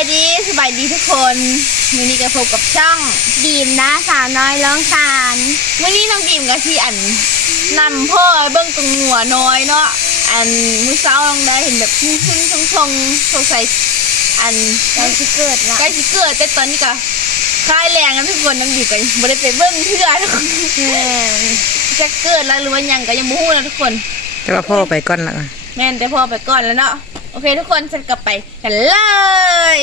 ายดีสบายดีทุกคนมื้อนี้ก็พบกับช่องดีมนะสาวน้อยร้องคานมื้อนี้น้องดีมกับที่อันนำพ่อเบิ้งตรงหัวน้อยเนาะอันมื้อเช้าน้องได้เห็นแบบขึ้นขึ้นทงทงสงสัยอันใกล้จะเกิดละใกล้สิเกิดแต่ตอนนี้ก็คลายแรงกันทุกคนน้องดีมก็บ่ได้ไปเบิ้งเทื่อทุกคนแม่นจะเกิดแล้วหรือว่ายังก็ยังบ่ฮู้นะทุกคนแต่ว่าพ่อไปก่อนละแม่นแต่พ่อไปก่อนแล้วเนาะ โอเค ทุกคนฉันกลับไปกันเลย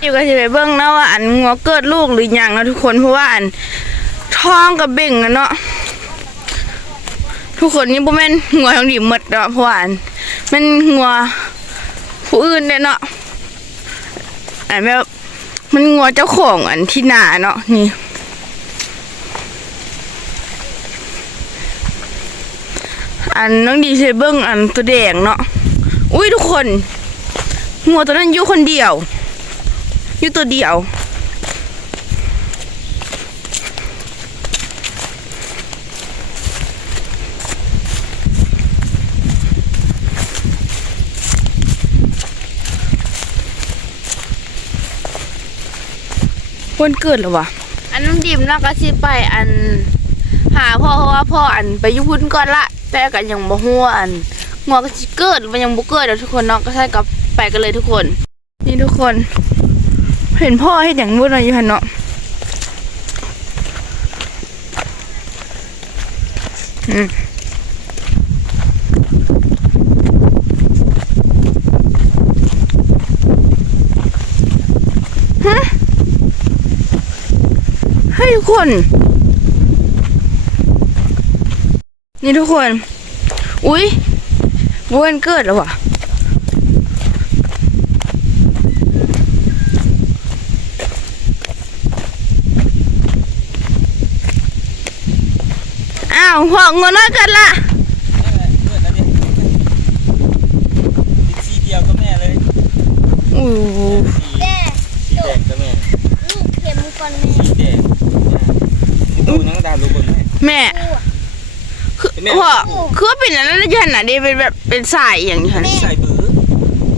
อยู่ก็จะไปเบิ่งเนาะว่าอันงัวเกิดลูกหรือยังเนาะทุกคนเพราะว่าอันท้องกับเบ่งอะเนาะทุกคนนี่บ่แม่นงัวทองดีหมดเนาะเพราะว่าอันแมันงัวผู้อื่นเด้เนาะอันแบบมันงัวเจ้าของอันที่หนาเนาะนี่อันน้องดีเซเบิ้งอันตัวแดงเนาะ อุ้ยทุกคนงัวตัวนั้นอยู่คนเดียว อยู่ตัวเดียว วันเกิดเหรอวะ อันน้องดิมเนาก็สิไปอัน หาพ่อเพราะว่าพ่ออันไปอยุพุ่นก่อนละแต่ก็ยังบ่ฮู้ว่าอัน งัวก็สิเกิดมันยังบ่เกิดเด้อทุกคนเนาะก็ใช่กับไปกันเลยทุกคน นี่ทุกคน เห็นพ่อเฮ็ดหยังบ่เนาะอยู่หันเนาะอืมฮะให้ทุกคน นี่ทุกคน อุ๊ย วันเกิดแล้ววะอ้าวหัวงอนเกิดละเกิดแล้วเนี่ยติดสีเดียวก็แม่เลยอู้สีสีแดงก็แม่ลูกเข็มก่อนแม่สีแดงดูนังดาวลูกบนแม่แม่ แม่พ่อคือว่าเป็นอะไรนั่นยันน่ะเดเป็นแบบเป็นสายอย่างนี้ค่ะใส่บือ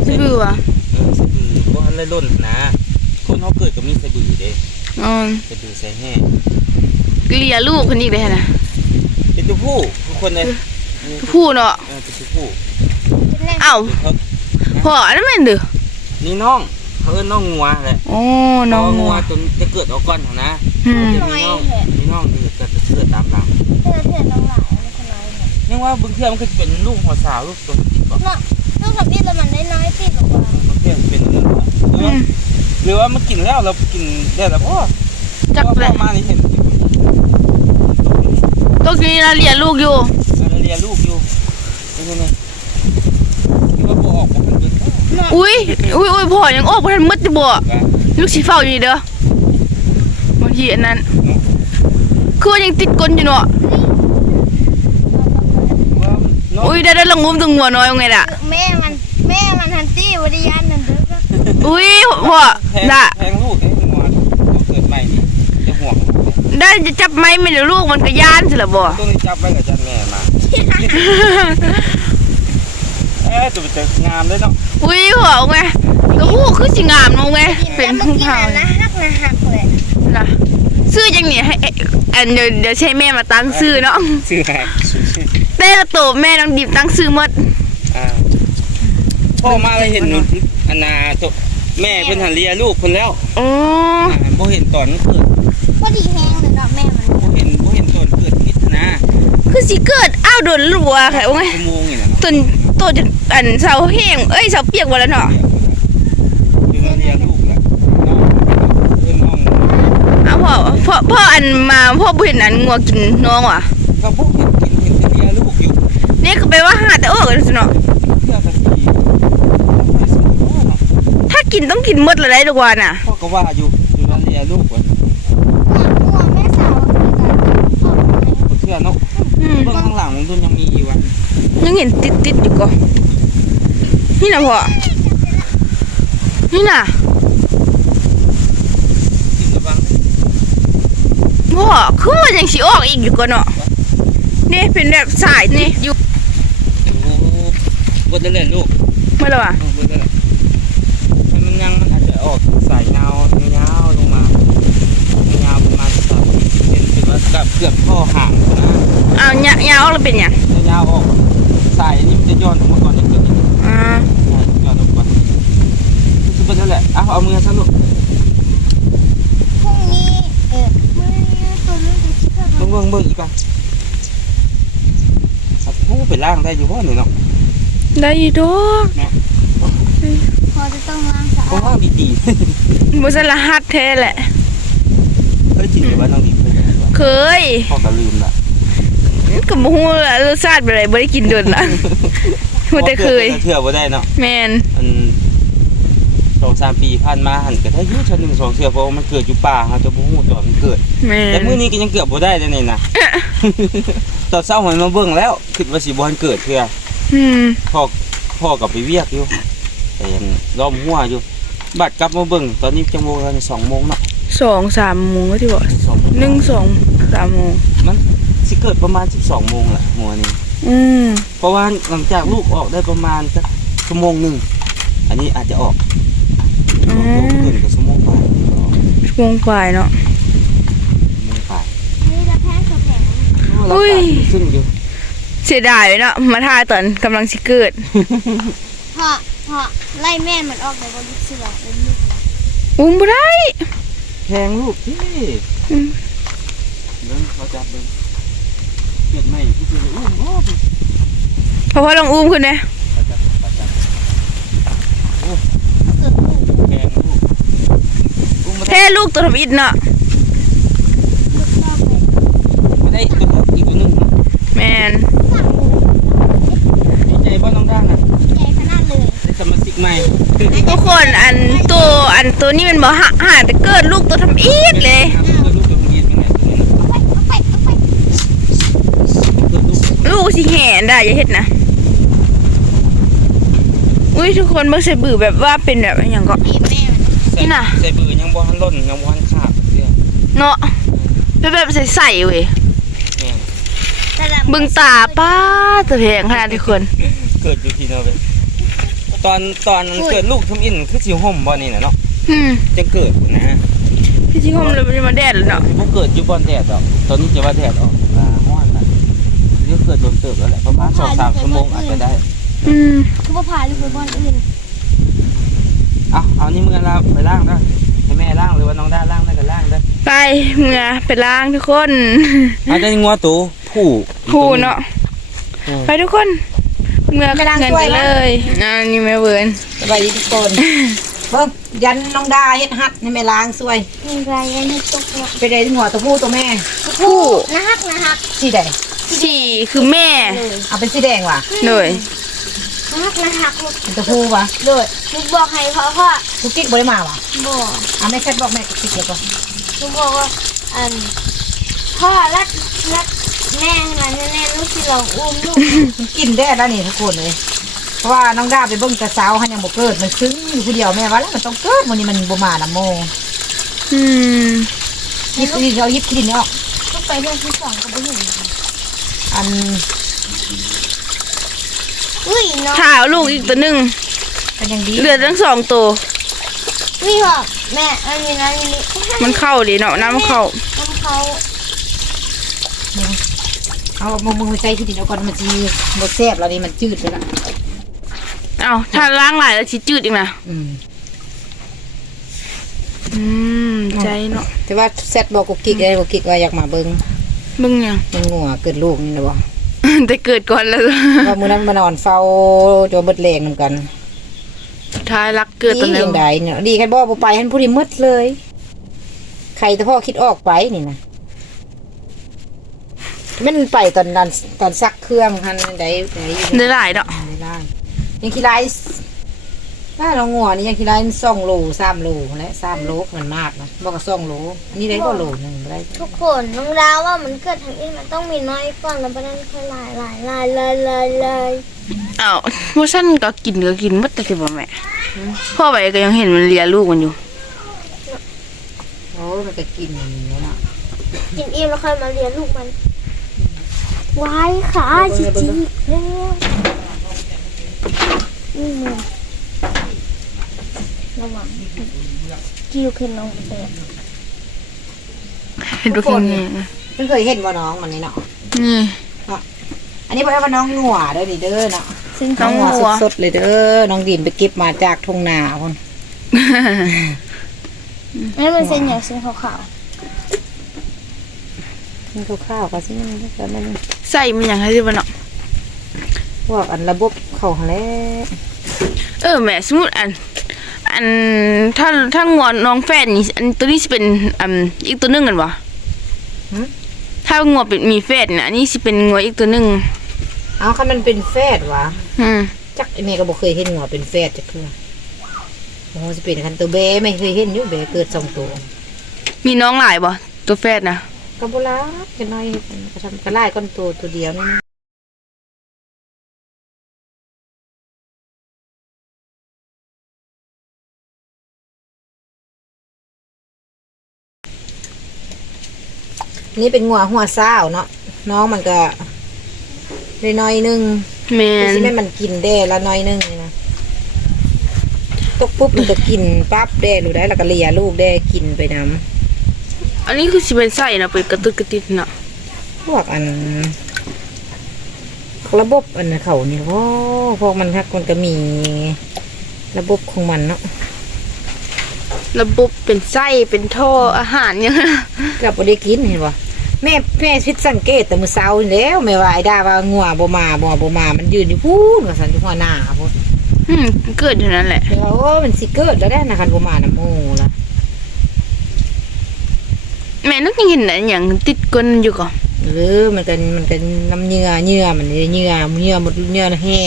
ใช่บือวะเออใส่บือว่าอะไรล่นนะคนเขาเกิดก็มีใส่บือเด้อ๋อใส่บือใส่แห่เกลียลูกคนนี้เลยนะเป็นตัวผู้ทุกคนเลยพูดเนาะเออเป็นตัวผู้อ้าวเขาพ่ออันนั้นแม่นเด้อนี่น้องเขาเอิ้นน้องงัวแหละโอ้น้องเพราะว่างัวจนจะเกิดออกก่อนนะอืมจะมีน้องมีน้องที่จะจะเกิดตามหลังเธอเธอน้องหลา ยมันคนน้อยเนี่ยยังว่าบางเทื่อมันก็จะเป็นลูกหัวสาวลูกตัวติดก่อนเนาะลูกกับพี่แต่มันได้น้อยติดหรอกว่าบางเทื่อเป็นอันนั้นหรืออืว่ามหรือว่ามันกินแล้วเรากินได้แล้วพ่อจักพ่อเลยมานี่เห็นตัวนี้นะเรียนลูกอยู่เราเรียนลูกอยู่นี่ไงนี่ที่ว่าบ่ออกบ่ทันเกิดก็อุ้ยอุ้ยอุ้ยพ่อยังออกบ่ทันมืดจะบ่ว่าลูกสีเฝ้าอยู่นี่เด้อบางทีอันนั้นคือว่ายังติดก้นอยู่เนาะว่าน้ องอุ้ยได้ได้ลองงุ้มตรงหัวน้อยเอาไงล่ะแม่มันแม่มันฮันตี้วริยานนั่นเด้ออุ้ยพ่อแทงน่ะแทงลูกไอ้หัวลูกเกิดใหม่นี่จะห่วงลูกเลยได้จะจับไม้ไม่เดี๋ยวลูกมันก็ย่านสิล่ะบ่ต้องจับไว้กับจันแม่มาเอ๊ะจะเป็นงามเลยเนาะอุ้ยพ่อเอาไงก็ฮู้คือสิงามเนาะไงกินเป็แล้นวเมื่อผู้กี้เฒ่าน่ะนะฮักนะฮักเลยล่ะซื้อจังนี่ให้เอ๊ะอันเดี๋ยวเดี๋ยวใช้แม่มาตั้งซื้อเนาะชื่ออะไร แต่ละโตแม่น้องดิบตั้งซื้อหมดอ่าพ่อมาเลยเห็นอันนาตัวแม่เพิ่นหันเลียลูกเพิ่นแล้วอ๋ออ่าบ่เห็นตอนเกิดพอดีแห้งเลยเนาะแม่มันบ่เห็นบ่เห็นตอนเกิดพิษนะคือสิเกิดอ้าวโดนรัวค่ะโอ้ยชั่วโมงนี่แหละเนาะต้นโตจะอันเสาแห้งเอ้ยเสาเปียกหมดแล้วเนาะคือเลียลูกแหละน้องเพิ่นน้องอ้าวพ่อพ่อพ่ออันมาพ่อบ่เห็นอันงัวกินน้องว่ะเขาพวกเห็นกินเห็นแต่เลียลูกอยู่ นี่ก็ไปว่าหาแต่โอ้กันสิเนาะเพื่อกะทีไม่สมบูรณ์เนาะถ้ากินต้องกินหมดเลยได้ดีกว่าน่ะพ่อก็ว่าอยู่อยู่นั่นเลียลูกว่าหัวแม่สาวคือกันพ่อมันบ่เชื่อเนาะอืมเบิ่งข้างหลังมันตัวยังมีอยู่อะยังเห็นติดติดๆอยู่ก็นี่นะพ่อนี่น่ะกินระวังพ่อคือมันยังสิออกอีกอยู่ก็เนาะนี่เป็นแบบสายนี่อยู่โอ้บ่ได้เล่นลูกเมื่อไหร่วะเออบ่ได้เล่นมันยังมันอาจจะอออกสายยาวยาวๆลงมายาวประมาณสามสิบเซนถือว่ากับเกือบข้อห่างนะอ้าวยะยาวแล้วเป็นหยังยาวๆออกสายนี้มันจะย้อนออกมาก่อนอย่างเกิดนี้อ่าย้อนออกมาคือเป็นนั่นแหละเอาเอามือสนุกพรุ่งนี้เออมื้อนี้ตัวลูกจะชิคกี้พายเบิ่งเบิ่งเบิ่งอีกก่อนโอ้ไปล่างได้อยู่บ่เนี่ยเนาะ ได้อยู่ดอกพอจะต้องล้างสะเพราะอาดว่าดีบ่สละหัดแท้แหละๆเคยจิตว่าน้องดีเคยกินว่าเคยพ่อก็ลืมละก็บ่ฮู้ละรสชาติเป็นไรบ่ได้กินโดนละบ่แต่เคยเทื่อบ่ได้เนาะแม่นอันสองสามปีผ่านมาหันก็ได้อยุ่ชั้นหนึ่งสองเทื่อเพราะว่ามันเกิดอยู่ป่าเฮาจะบ่ฮู้ตอนมันเกิด แม่แต่นมื้อนี้ก็ยังเกือบบ่ได้เลยนี่นะ ตอนเช้ามันมาเบิ่งแล้วคิดว่าสิบ่ทันเกิดเทื่อ อืมพ่อพ่อกับไปเวียกอยู่แต่ยังล้อมหัวอยู่บัดกลับมาเบิ่งตอนนี้จังโมงกันสองโมงเนาะสองสามโมงก็ที่บอกสองโมงหนึ่งสองสามโมงมันสิเกิดประมาณ12โมงแหละหัวนี้อืมเพราะว่าหลังจากลูกออกได้ประมาณสักชั่วโมงหนึ่งอันนี้อาจจะออกอืชั่วโมงมครึ่งกับชั่วโมงกว่าชั่วโมงปลายเนาะชั่วโมงกว่านี่ละแพงกับแพงอุ้ยซึ่งอยู่ เสียดายเนาะมาท่าตอนกำลังสิเกิดเพราะเพราะไล่แม่มันออกแต่ก็ลูกเสือเป็นลูกอุ้มบ่ได้แพงลูกที่อืมเบิ่งเขาจับเบิ่งเกิดใหม่ที่คืออุ้มโอ้เพราะว่าลองอุ้มขึ้นนะเขาจับเขาจับโอ้เกิดลูกแพงลูกอุ้มมาแท้ลูกตัวทำอิดเนาะ ลูกก็ไป ไม่ได้ตัวนี้อีกตัวหนึงเนาะ แมน สั่งลูก ดีใจบ่น้องด้านนะ ใหญ่ขนาดเลย ได้ส มาชิกใหม่ทุกคนอันตัวอันตัวนี้มันบ่หาหาแต่เกิดลูกตัวทำอิดเลยครับเกิดลูกตัวนี้เป็นไงตัวนี้นะเอาไปเอาไปเอาไปเกิดลูกลูกสิแห่ได้อย่าเฮ็ดนะอุ้ยทุกคนเบิ่งใส่บือแบบว่าเป็นแบบอหย่างก็เอ็มแม่มันนี่น่ะใส่เบือยังบ่ทันล่นยังบ่ทันขาดเสื้อเนาะเป็นแบบใสๆเว้ยแม่นแต่ละเบิ่งตาป้าตะแพงขนาดทุกคน เกิดอยู่ที่เนาะเว้ย ตอนตอนเกิดลูกทำอินคือสิห่มบ่นี่น่ะเนาะอืมจะเกิดนะพี่ชิคมเลยมันจะมาแดดแล้วเนาะบ่เกิดอยู่บ่อนแดดดอกตอนนี้จะว่าแดดออกลาฮ้อนละเดี๋ยวเกิดโดนเติบแล้วแหละประมาณ2-3ชั่วโมงอาจจะได้ อืมคือว่าพาลูกไปบ้านอื่นเอาเอานี่มือเราไปล่างนะให้แม่ล่างหรือว่าน้องด้าล่างได้ก็ล่างได้ไปเมื่อไปล้างทุกคนอาจจะงัวตูผู้ผู้เนาะไปทุกคน เมื่อเงินกันเลยอ่านี่แม่เวิร์นสบายดีทุกคนเบิ่งยันน้องดาเฮ็ดฮัดให้แม่ล้างสวยมีไรอันนี้ตกหัวไปได้หัวตัวผู้ตัวแม่ผู้นะฮักนะฮักสีแดงสี่คือแม่ เอาเป็นสีแดงว่ะเลยนะฮักนะฮักลูกเป็นตัวผู้ว่ะเลยลูกบอกให้เพราะว่าทุกกิ๊กบ่ได้มาว่ะบอกเอาแม่แคทบอกแม่กิ๊กเดี๋ยวก่อนลูกบอกว่าอันพ่อรักรัก แม่ขนาดนี้แน่ลูกสิลองอุ้มลูกมันกินได้แล้วนี่ทุกคนเลยเพราะว่าน้องดาไปเบิ่งแต่เช้าให้ยังบ่เกิดมันซึ้งอยู่ผู้เดียวแม่ว่าแล้วมันต้องเกิดมื้อนี้มันบ่มาละโมอืมยิบนี่เอายิบขี้ดินนี่ออกลูกไปเรื่องที่สองก็ไม่เห็นอันอุ้ยน้องถ่าวลูกอีกตัวหนึ่งกันยังดีเหลือทั้งสองตัวนี่เหรอแม่อันนี้นะอันนี้มันเข้าดิเนาะน้ำเข้าน้ำเขา เอามือมือใส่ขี้ดินเอาก่อนมันสิบ่แซ่บแล้วนี่มันจืดไปละเอาถ้าล้างหลายแล้วชิจืดอีกนะอืมอืมใจเนาะแต่ว่าแซ่บบอกกุกกิ๊กได้กุกกิ๊กว่าอยากมาเบิ่งมึงยังมันงัวเกิดลูกนี่นะบ่แต่เกิดก่อนแล้วว่ามื้อนั้นมานอนเฝ้าจนเบิดแรงเหมือนกันสุดท้ายรักเกิดตอนดีนั้อนย่างใดเนี่ยดีกันบ่บ่ไปให้ผู้ที่มืดเลย ใครแต่พ่อคิดออกไปนี่นะ มันไปตอนนั้นตอนซักเครื่องหันใดใดอยู่ได้หลายเนาะในร้านยังขี้ไรถ้าเรางัวนี่ยังขี้ไรสองโลสามโลและสามโลมันมากนะบอกกับสองโลอันนี้ได้ก็โลหนึ่งบ่ได้ทุกคนน้องดาวว่ามันเกิดทางนี้มันต้องมีน้อยก่อนแล้วประเด็นค่อยลายลายลายลายลายลายอ้าวโมชั่นก็กินก็กินหมดแต่ที่บ่แม่พ่อไปก็ยังเห็นมันเลียลูกมันอยู่โอ้มันก็กินอย่างนี้เนาะกินอิ่มแล้วค่อยมาเรียนลูกมัน วายขาจิจิแล้วนี่มันระวังกิ้วขึ้นน้องเตะเห็นดูแค่นี้เพิ่งเคยเห็นว่าน้องมันนี่เนาะนี่อันนี้บอกว่าน้องงัวเด้อนี่เด้อเนาะซึ่งน้องงัวสดๆเลยเด้อน้องดินไปเก็บมาจากทุ่งนาคนนั่นมันเส้นอย่างเส้นขาว มันข้าวๆก็สิมันแต่มันใส่มันอย่างไรสิวะเนาะพวกอันระบบเข้าหั่นแหล้วเออแหม่สมมติอัน อันถ้าถ้างอนน้องแฟนนี่อันตัวนี้สิเป็นอันอีกตัวหนึงกันวะถ้างัวเป็นมีแฟนน่ะอันนี้สิเป็นงัวอีกตัวหนึงเอาคันมันเป็นแฟดวะอืมจักไอ้แม่ก็บ่เคยเห็นงัวเป็นแฟดจักเทื่อโอ้โหสิเป็นคันตัวเบ้ไม่เคยเห็นอยู่เบ้เกิดสองตัว มีน้องหลายบ่ตัวแฟนนะ ก็บ่ลาแค่น้อยก็ทำก็ไล่ก้อนตัวตัวเดียวนี่นี่เป็นงัวหัวเศร้าวเนาะน้องมันก็ได้น้อยหนึงแมนสิแม่มันกินได้ละน้อยหนึงนี่นะตกปุ๊บมันก็กินปั๊บได้หรือได้แล้วก็เลียลูกได้กินไปน้ อันนี้คือสิเป็นไส้นะเป็นกระตุกกระติดน่ะำพวกอัน ระบบอันเขานี่โอ้พวกมันคักมันก็มี ระบบของมันเนาะระบบเป็นไส้เป็นท่ออาหารเนี่ยกับบ่ได้กินเห็นบ่แม่แม่พิดสังเกตแต่มื้อเช้านี่แล้วแม่ว่าไอ้ดาว่างัวบ่มาบ่บ่มา มันยืนอยู่พูนว่าซั่นอยู่หัวหน้าพุ่นอืมเกิดเท่านั้นแหละแม่ว่าโอ้มันสิเกิดแล้วได้นะคันบ่มาน้ำโอ้ล่ะ แม่นึกยังเห็นอันอย่างติดก้นอยู่ก่อนหรือมันก็มันก็น้ำเหงื่อเหงื่อมันนี่เหงื่อเหงื่อหมดเหงื่อแห่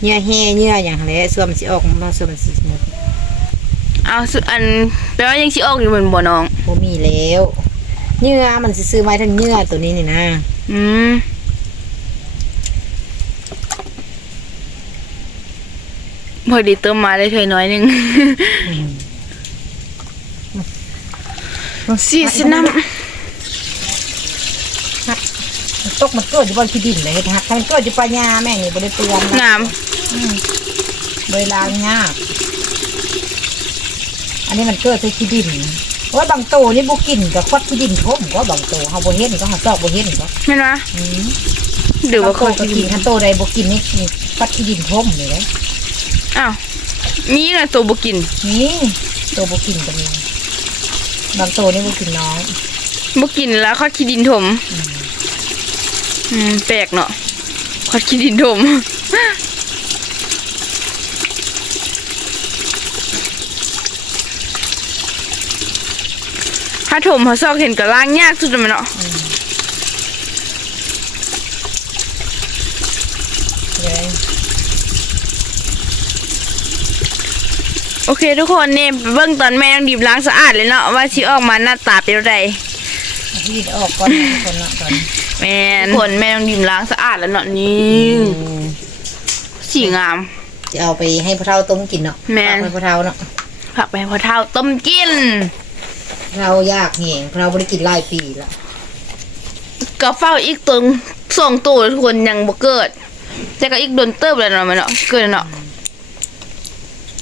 เหงื่อแห่เหงื่ออย่างแหละส่วนมันสิออกมาส่วนมันสิหมดเอาสุดอันแปลว่ายังสิออกอยู่เหมือนบ่น้องบ่มีแล้วเหงื่อมันสิซื้อมาทั้งเหงื่อตัวนี้นี่นะอืมพอดีเติมมาได้ถ้วยน้อยหนึง สีสิน้มันตกมันเกิดอยู่บนที่ดินเลยเฮ็ดฮักถ้ามันเกิดอยู่ปลายาแม่นี่บ่ได้เปลืองำนะน้เวลางยากอันนี้มันเกิดใส่ที่ดินว่าบางโตนี่บ่กินกับคดที่ดินทมก็บางโตเฮาบ่เห็นก็เฮาซอกบ่เห็นก็ำแม่นวะอืมหรือว่าบางเขาโตก็กินคันโตใดบ่กินนี่นี่คดที่ดินทมนี่เลยอ้าวมีน่ะตัวบ่กินนี่โตบ่กินก็มี บางโตนี่บุกินน้อยบ่กินแล้วเขาขี้ดินถม อืมแปลกเนาะเขาขี้ดินถม ถ้าถมเขาซอกเห็นก็ล้างยากสุดเลยมันเนาะย โอเคทุกคนเนี่ยไปเบิ่งตอนแม่ต้องดีบล้างสะอาดเลยเนาะว่าสิออกมาหน้าตาเป็นไรเอาที่ดินออกก่อนนะคนละก่อนแม่นทุกคนแม่ต้องดีบล้างสะอาดแล้วเนาะนี่อืมสีงาม จะเอาไปให้พ่อเฒ่าต้มกินเนาะแม่นฝากให้พ่อเฒ่าเนาะผักไปให้พอเท่าต้มกิน เรายากแหงเราบ่ได้กินหลายปีแล้วก็เฝ้าอีกตัวสองตัวทุกคนยังบ่เกิดแต่ก็อีกโดนเติบแล้วเนาะแม่เนาะเกิดแล้วเนาะ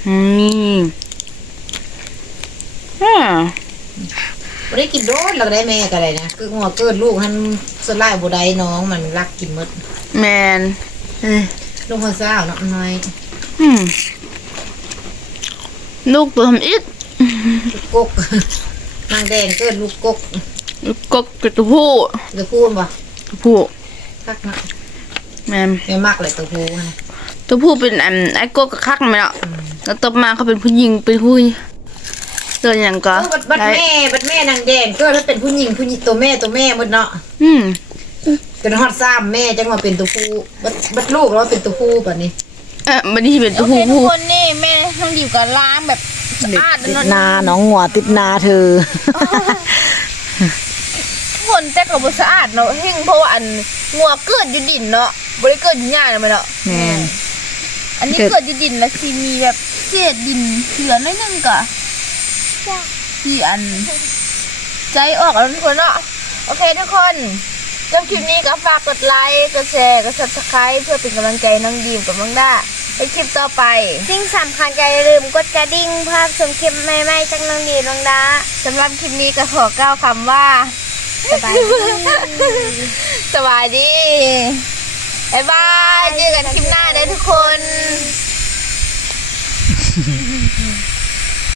อืมอ่าบ่ได้กินโดนเราก็ได้แม่ก็ได้นะคือหัวเกิดลูกหันส่วนหลายบ่ได้น้องมันรักกินหมดแมนเอ้ยลูกคนสาวเนาะน้อยอืมลูกตัวทำอีกลูกกกนางแดงเกิดลูกกกลูกกบกับตัวผู้ตัวพูนบ่ตัวผู้คักเนาะแมนไม่มากเลยตัวพูนะ ตัวผู้เป็นอันไอ้กบกับคักไหมเนาะแล้วต่อมาเขาเป็นผู้หญิงเป็นผู้เกิดอย่างก็เออบัดบัดได้แม่บัดแม่นางแดงเกิดแล้วเป็นผู้หญิงผู้หญิงตัวแม่ตัวแม่หมดเนาะอืมเป็นฮอดซ้ำแม่จังว่าเป็นตัวผู้บัดบัดลูกแล้วเป็นตัวผู้บัดนี้เออบันนี้เป็นโอตัวเคผู้ทุกผู้คนนี่แม่ต้องดีบกับล้างแบบสะอาดติดแล้วนาน้องหัวติดนาเธอ ทุกคนแต่กับบสะอาดเนาะเฮงเพราะว่าอันงัวเกิดอยู่ดินเนาะบริเกิดอยู่หญ้าเลยมันเนาะแม่น อันนี้เกิดดินและวซีมีแบบเศษดินเหลือน้อหนึงก่ะที่อัน ใจออกแล้วทุกคนเนาะโอเคทุกคนจบคลิปนี้ก็ฝากกดไลค์กดแชร์กดซับสไครต์เพื่อเป็นกำลังใจน้องดีมกับน้องด้าในคลิปต่อไป สิ่งสำคัญใจลืมกดกระดิ่งเพื่อชมคลิปใหม่ๆจากน้องดีน้องดาสำหรับคลิปนี้ก็ขอกล่าวคำว่า สบายดีสบายดี บ๊ายบาย เจอกันคลิปหน้านะทุกคน